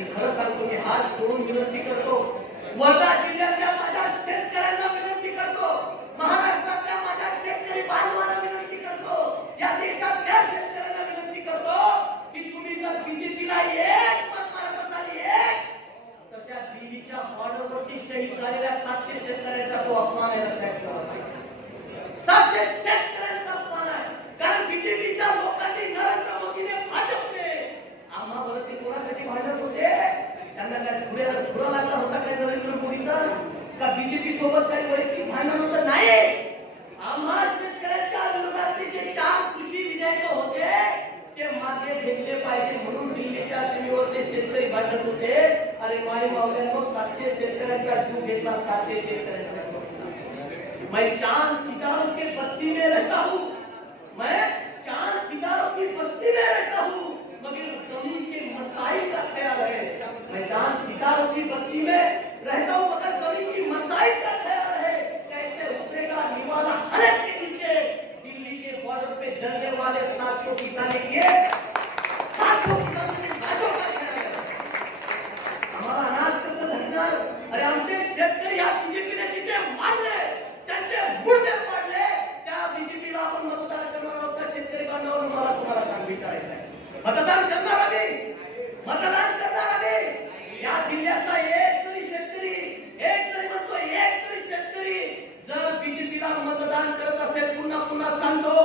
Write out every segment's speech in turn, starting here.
आणि खरं सांगतो मी हात जोडून विनंती करतो, वर्धा जिल्ह्यातल्या माझ्या शेतकऱ्यांना विनंती करतो, महाराष्ट्रातल्या माझ्या शेतकरी बांधवांना विनंती करतो, या देशातल्या शेतकऱ्यांना विनंती करतो की तुम्ही जर बीजेपीला एक मत मारत असाल एक, तर त्या दिल्लीच्या बॉर्डरवरती शहीद झालेल्या 700 शेतकऱ्यांचा तो अपमान आहे. लक्षात ठेवा, 700 शेतकऱ्यांचा अपमान आहे. कारण बीजेपीच्या लोकांनी, नरेंद्र मोदीने, भाजपने आम्हा बरं ते कोणासाठी भांडत होते? त्यांना काय धुरा लागला होता काय नरेंद्र मोदीचा? का बीजेपी सोबत काही वैयक्तिक भांडण होतं? नाही. आम्हा शेतकऱ्यांच्या विरोधातले जे 4 कृषी विधेयक होते ते मागे फेकले पाहिजे म्हणून दिल्लीच्या सीमेवर ते शेतकरी भांडत होते. अरे माई मावल्यांनो, 700 शेतकऱ्यांचा जीव घेतला, 700 शेतकऱ्यांचा. मैं 4 सितारों के बस्ती में रहता हूँ, मैं 4 सितारों की बस्ती में रहता हूँ, मगर जमीन के मसाइल का ख्याल है. मैं 4 सितारों की बस्ती में रहता हूँ मगर जमीन की मसाइल का ख्याल है. कैसे रुकेगा निवाला हलक के नीचे? दिल्ली के बॉर्डर पे जलने वाले 700 किसाने के 700 किसानों के बाजू का ख्याल है. हमारा अनाज कसं धरणार? अरे आमचे शेतकरी या बीजेपीने जिथे मारले, त्यांचे मुर्दे पाडले, त्या बीजेपीला आपण मतदान करणार आहोत का? शेतकरी बांधवांनो, मला तुम्हाला विचारायचं आहे, मतदान करणार आम्ही, मतदान करणार आम्ही. या जिल्ह्यातला एक तरी शेतकरी, एक तरी म्हणतो, एक तरी शेतकरी जर बीजेपीला मतदान करत असेल, पुन्हा पुन्हा सांगतो,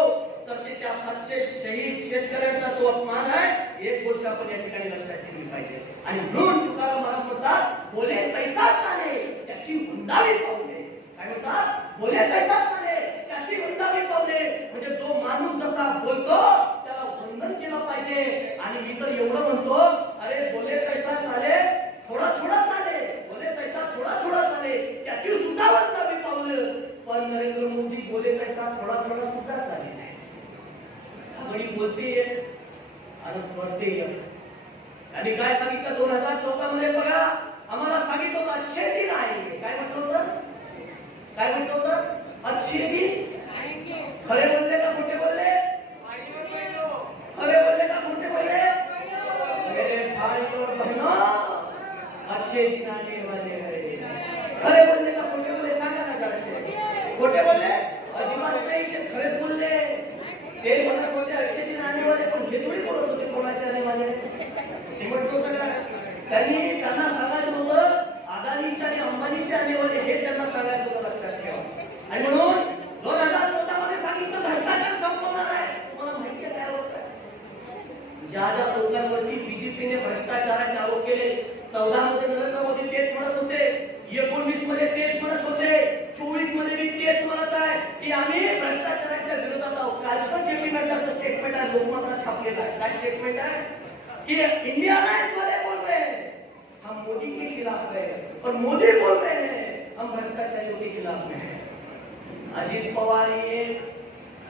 तर ते त्या 700 शहीद शेतकऱ्यांचा तो अपमान आहे. एक गोष्ट आपण या ठिकाणी लक्षात ठेवली पाहिजे. आणि म्हणून तुकाराम महाराज म्हणतात, बोले पैसा चाले त्याची हुंडावी पावले. काय म्हणतात? बोले पैसा चाले त्याची हुंडावी पावले. म्हणजे जो माणूस जसा बोलतो त्याला वंदन केलं पाहिजे. आणि मी तर एवढं म्हणतो, अरे बोले पैसा चाले थोडा थोडा चाले, बोले पैसा थोडा थोडा चाले त्याची सुद्धा वंदावी पावलं. पण नरेंद्र मोदी बोले पैसा थोडा थोडा सुद्धा चाले नाही. आपण बोलते आणि पडते. आणि काय सांगितलं 2014 मध्ये? बघा, आम्हाला सांगितलं होतं अच्छे दिन आएंगे. काय म्हटलं होतं? काय म्हटलं होतं? अच्छे दिन. खरे बोलले का खोटे बोलले? खरे बोलले का खोटे बोलले? मेरे भाई और बहनों, अच्छे दिन आने वाले हैं. खरे बोलले का खोटे बोलले? सांगा ना जरा. खोटे बोलले अजिबात नाही, ते खरे बोलले. ते म्हणत होते अच्छे दिन आने वाले, पण हे थोडी बोलत होते कोणाचे आने वाले. ते म्हणत होतं का? त्यांना सांगायचं होतं अदानीचे आणि अंबानीचे आने वाले, हे त्यांना सांगायचं होतं. लक्षात ठेवा. आणि म्हणून 2014 मध्ये सांगितलं भ्रष्टाचार संपवणार आहे. तुम्हाला माहिती आहे काय होतं? ज्या ज्या लोकांवरती बीजेपीने भ्रष्टाचाराचे आरोप केले, 14 मध्ये नरेंद्र मोदी तेच म्हणत होते, 19 मध्ये तेच म्हणत होते, 24 मध्ये मी तेच म्हणत आहे की आम्ही भ्रष्टाचाराच्या विरोधात आहोत. कालचं जे पी नड्डाचं स्टेटमेंट आहे, लोकमतात छापलेलं आहे. काय स्टेटमेंट आहे? कि इंडिया राइट्स वाले बोल रहे हैं हम मोदी के खिलाफ है, और मोदी बोल रहे हैं हम भ्रष्टाचारियों के खिलाफ में हैं. अजित पवार 1,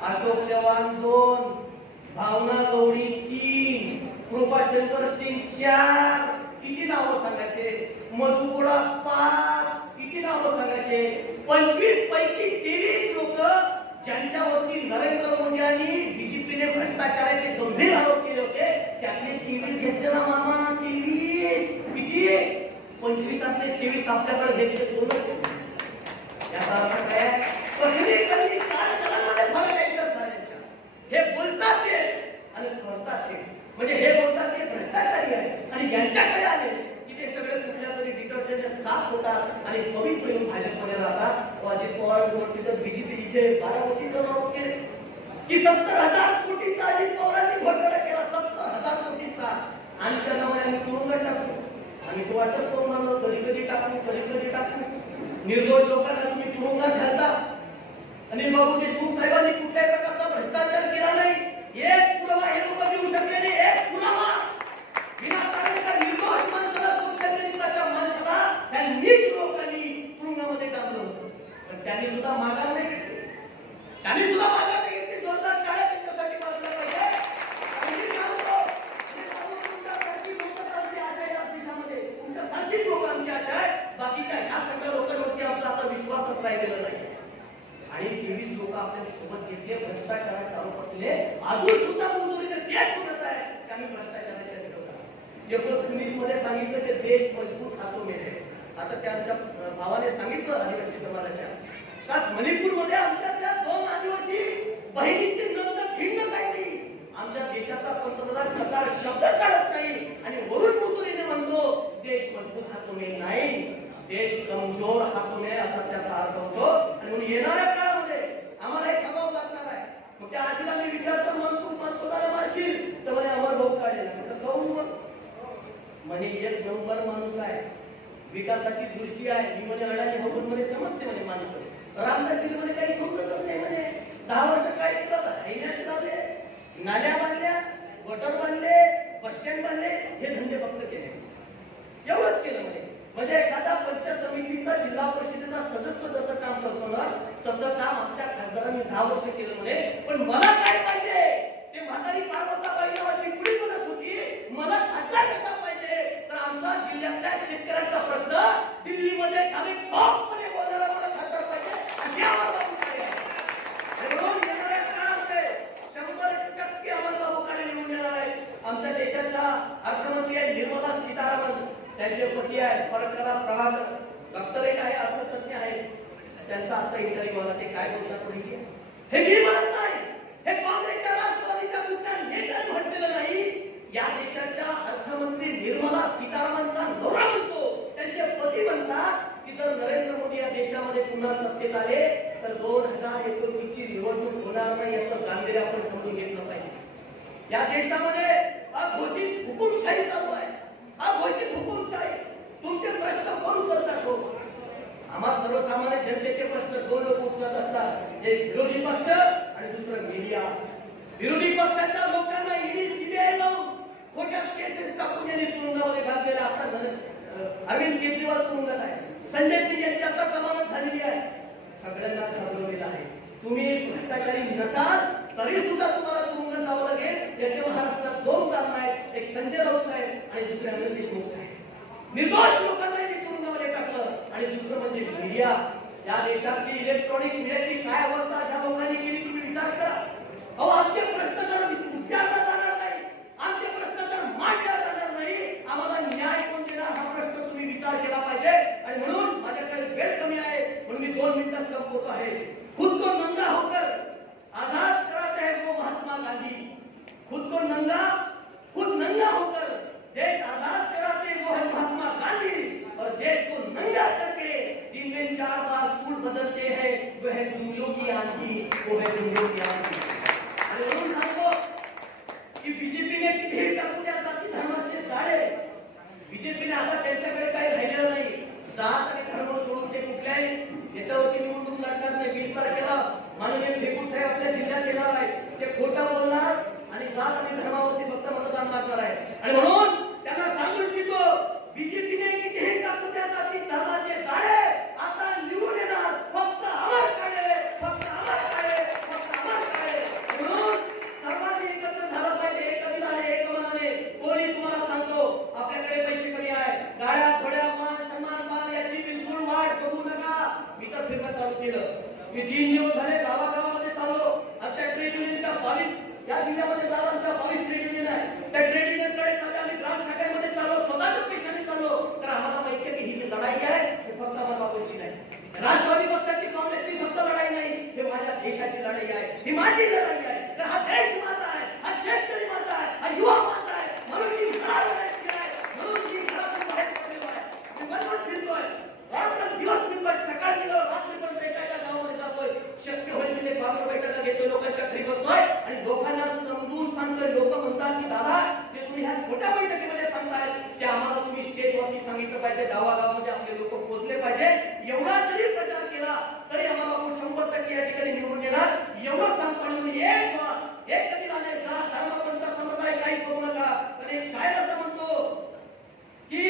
अशोक चव्हाण 2, भावना गवळी 3, कृपाशंकर सिंग 4. किती नावं सांगायचे? मधुकोडा 5. किती नावं सांगायचे? 25 पैकी 23 लोक ज्यांच्यावरती नरेंद्र मोदी आणि बीजेपीने भ्रष्टाचाराचे गंभीर आरोप केले होते, त्यातले 23 घेतले ना मामा. 23 किती? 25 23 आपल्याकडे घेतले 2. याचा अर्थ काय? कधी कार्यक्रमामध्ये फरक आहे सरकारच्या. हे बोलतात ते आणि करतात ते. म्हणजे हे बोलतात ते भ्रष्टाचारी आहे आणि यांच्याकडे आले की ते सगळे कुठल्या तरी डिटर्जंट साफ होतात आणि पवित्र येऊन भाजपमध्ये राहतात. अजित पवारांवरती तर बीजेपीचे 12 आरोप केले की 70,000 कोटींचा अजित पवारांनी घोटाळा केला. 70,000 कोटींचा. आणि त्यांना आम्ही तुरुंगात टाकू. आणि तो वाटत करून कधी कधी टाकू, कधी कधी टाकू. निर्दोष लोकांना तुम्ही तुरुंगात घालता. आणि बाबू देशमुख साहेबांनी कुठल्याही प्रकारचा भ्रष्टाचार केला नाही. एक पुरावा हे लोक देऊ शकले नाही. एक पुरावा विनाकारण एका निर्दोष माणसाला, कोट्याधिकाच्या माणसाला त्या नीच लोकांनी तुरुंगामध्ये टाकलं होतं. पण त्यांनी सुद्धा माघार नाही घेतली. त्यांनी सुद्धा माघार नाही घेतली. जोरदार टाळ्या त्यांच्यासाठी वाजल्या पाहिजे. तुमच्यासारखीच लोक आमची आशा आहे. बाकीच्या ह्या सगळ्या लोकांवरती आमचा आता विश्वासच राहिलेला नाही. आणि 23 लोक आपल्या सोबत घेतले, भ्रष्टाचाराचे आरोप असले, अजून सुद्धा मंजुरीने तेच म्हणत आहे की आम्ही भ्रष्टाचाराच्या विरोधात. 19 मध्ये सांगितलं आता त्यांच्या भावाने सांगितलं आदिवासी समाजाच्या का मणिपूरमध्ये आमच्या त्या 2 आदिवासी बहिणींची नंद खिंड काढली. आमच्या देशाचा पंतप्रधान सरकार शब्द काढत नाही आणि वरून मुजुरीने म्हणतो देश मजबूत हातोने नाही, देश कमजोर हातोने असा त्याचा अर्थ होतो. आणि म्हणून येणाऱ्या काळामध्ये आम्हाला हे खबाव लागणार आहे. मग त्या आजीला मी विचारतो मनसुखाला मारशील तर म्हणे अमर भाऊ काढेल. म्हणे एक नंबर माणूस आहे, विकासाची दृष्टी आहे. मी म्हणे अडाणी बघून म्हणे समजते म्हणे माणसं. रामदासजी म्हणे काही समजतच नाही म्हणे. 10 वर्ष काय केलं, हैण्याचे लावले, नाल्या बांधल्या, गटर बांधले, बस स्टँड बांधले, हे धंदे फक्त केले. एवढंच केलं म्हणे. म्हणजे एखादा पंचायत समितीचा जिल्हा परिषदेचा सदस्य जसं काम करतो ना तसं काम आमच्या खासदारांनी 10 वर्ष केलं म्हणे. पण मला काय पाहिजे ते म्हातारी पार्वताबाई नावाची पुढे म्हणत होती, मला खासदार कसा पाहिजे तर आमचा जिल्ह्यातल्या शेतकऱ्यांचा प्रश्न दिल्लीमध्ये आम्ही टॉपमध्ये बोलायला मला खासदार पाहिजे. आणि अमरबाबू काळे म्हणून येणाऱ्या काळामध्ये 100% अमरबाबू काळे निवडून येणार आहे. आमच्या देशाच्या अर्थमंत्री आहे निर्मला सीतारामन, त्यांचे पती आहे परकला प्रभाकर, डॉक्टर एक आहे, अर्थतज्ञ आहे. त्यांचा आता इंटरव्ह्यू आला, ते काय बोलतात थोडीशी. हे मी म्हणत नाही, हे काँग्रेसच्या राष्ट्रवादीच्या कुठल्या नेत्याने म्हटलेलं नाही. या देशाच्या अर्थमंत्री निर्मला सीतारामनचा नवरा म्हणतो, त्यांचे पती म्हणतात की जर नरेंद्र मोदी या देशामध्ये पुन्हा सत्तेत आले तर 2029 ची निवडणूक होणार नाही याचं गांभीर्य आपण समजून घेतलं पाहिजे. या देशामध्ये अघोषित हुकुमशाही चालू आहे, अघोषित हुकुमशाही. तुमचे प्रश्न कोण उचलतात हो? आम्हा सर्वसामान्य जनतेचे प्रश्न 2 लोक उचलत असतात, एक विरोधी पक्ष आणि दुसरं मीडिया. विरोधी पक्षाच्या लोकांना ईडी सीबीआय लावून खोट्या केसेस टाकून यांनी तुरुंगामध्ये घातलेला. आता अरविंद केजरीवाल तुरुंगात आहे, संजय सिंग यांची आता जमानत झालेली आहे. सगळ्यांना घाबरवलेलं आहे. तुम्ही भ्रष्टाचारी नसाल तरी सुद्धा तुम्हाला तुरुंगात जावं लागेल. याचे महाराष्ट्रात 2 उदाहरण आहेत, एक संजय राऊत साहेब आणि दुसरे अनिल देशमुख साहेब. निर्दोष लोकांना तुरुंगामध्ये टाकलं. आणि दुसरं म्हणजे मीडिया. या देशातली इलेक्ट्रॉनिक्स मीडियाची काय अवस्था ज्या लोकांनी केली तुम्ही विचार करा. अहो आमचे प्रश्न जर विचारला जाणार नाही, आमचे प्रश्न जर मांडला जाणार नाही, आम्हाला न्याय कोण देणार हा प्रश्न तुम्ही विचार केला पाहिजे. आणि म्हणून माझ्याकडे वेळ कमी आहे म्हणून मी 2 मिनिटात संपवतो आहे. खुद को नंगा होकर आजाद कराते हैं वो महात्मा गांधी. खुद को नंगा, खुद नंगा होकर देश आजाद कराते वो है महात्मा गांधी. और देश को नंगा करके दिन में 4 बार सूट बदलते हैं वो है दुनिया की आंधी, वो है दुनिया की आंधी. आणि म्हणून सांगतो की बीजेपीने कितीही टाकू द्या जाती धर्माचे जाळे, बीजेपीने आता त्यांच्याकडे काही राहिलेलं नाही. जात आणि धर्म सोडून ते कुठल्याही याच्यावरती निवडणूक लढणार नाही. 20 तारखेला माननीय फेकूर साहेब आपल्या जिल्ह्यात येणार आहे. ते खोटं बोलणार आणि जात आणि धर्मावरती फक्त मतदान मागणार आहे. आणि म्हणून त्यांना सांगू इच्छितो बीजेपीने कितीही टाकू द्या जाती धर्माचे जाळे, आता निवडून येणार फक्त अमर काळे, फक्त अमर काळे, फक्त अमर काळे. म्हणून सर्वांनी एकत्र झालं पाहिजे, एक दिलाने, एक मनाने. कोणी तुम्हाला सांगतो आपल्याकडे पैसे कमी आहे, गाड्या घोड्या मान सन्मान मान याची बिलकुल वाट बघू नका. मी तर फिरणं चालू केलं. मी 3 दिवस झाले गावागावामध्ये चाललो. आमच्या ट्रेड युनियनच्या 22 या जिल्ह्यामध्ये चाललो. आमच्या 22 ट्रेड युनियन आहे. त्या ट्रेड युनियनकडे चालले, आम्ही ग्राम शाखेमध्ये चाललो, स्वतःच्या पैशाने चाललो. तर आम्हाला माहिती आहे की ही जी लढाई आहे हे फक्त अमरबाबूंची नाही, राष्ट्रवादी पक्षाची काँग्रेसची फक्त लढाई नाही, हे माझ्या देशाची लढाई आहे, ही माझी लढाई आहे. तर हा देश माझा आहे, हा शेतकरी माझा आहे, हा युवा माझा आहे. म्हणून मी लढायची आहे, म्हणून मी घरातून बाहेर पडलेलो आहे. मी मनोन फिरतोय, रात्र दिवस फिरतोय, सकाळी गेलो रात्री पण एका गावामध्ये जातोय. शक्य होईल तिथे बाजार बैठका घेतोय, लोकांच्या घरी बसतोय आणि लोकांना समजून सांगतोय. लोक म्हणतात की दादा ते तुम्ही ह्या छोट्या बैठकीमध्ये सांगताय ते आम्हाला तुम्ही स्टेजवरती सांगितलं पाहिजे, गावागावामध्ये आपले लोक पोहोचले पाहिजे. एवढा जरी प्रचार केला तरी आम्हाला 100% या ठिकाणी निवडून येणार. एवढं सांगताना मी एक कधी झाले जरा धर्मपंथ समुदाय काही करू नका. पण एक शायर असं म्हणतो की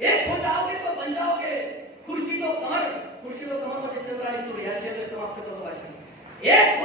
एक हो जाओगे तो बन जाओगे, खुर्शी तो कमर मध्ये चंद्र आणि सूर्य या शेर समाप्त करतो भाषण. एक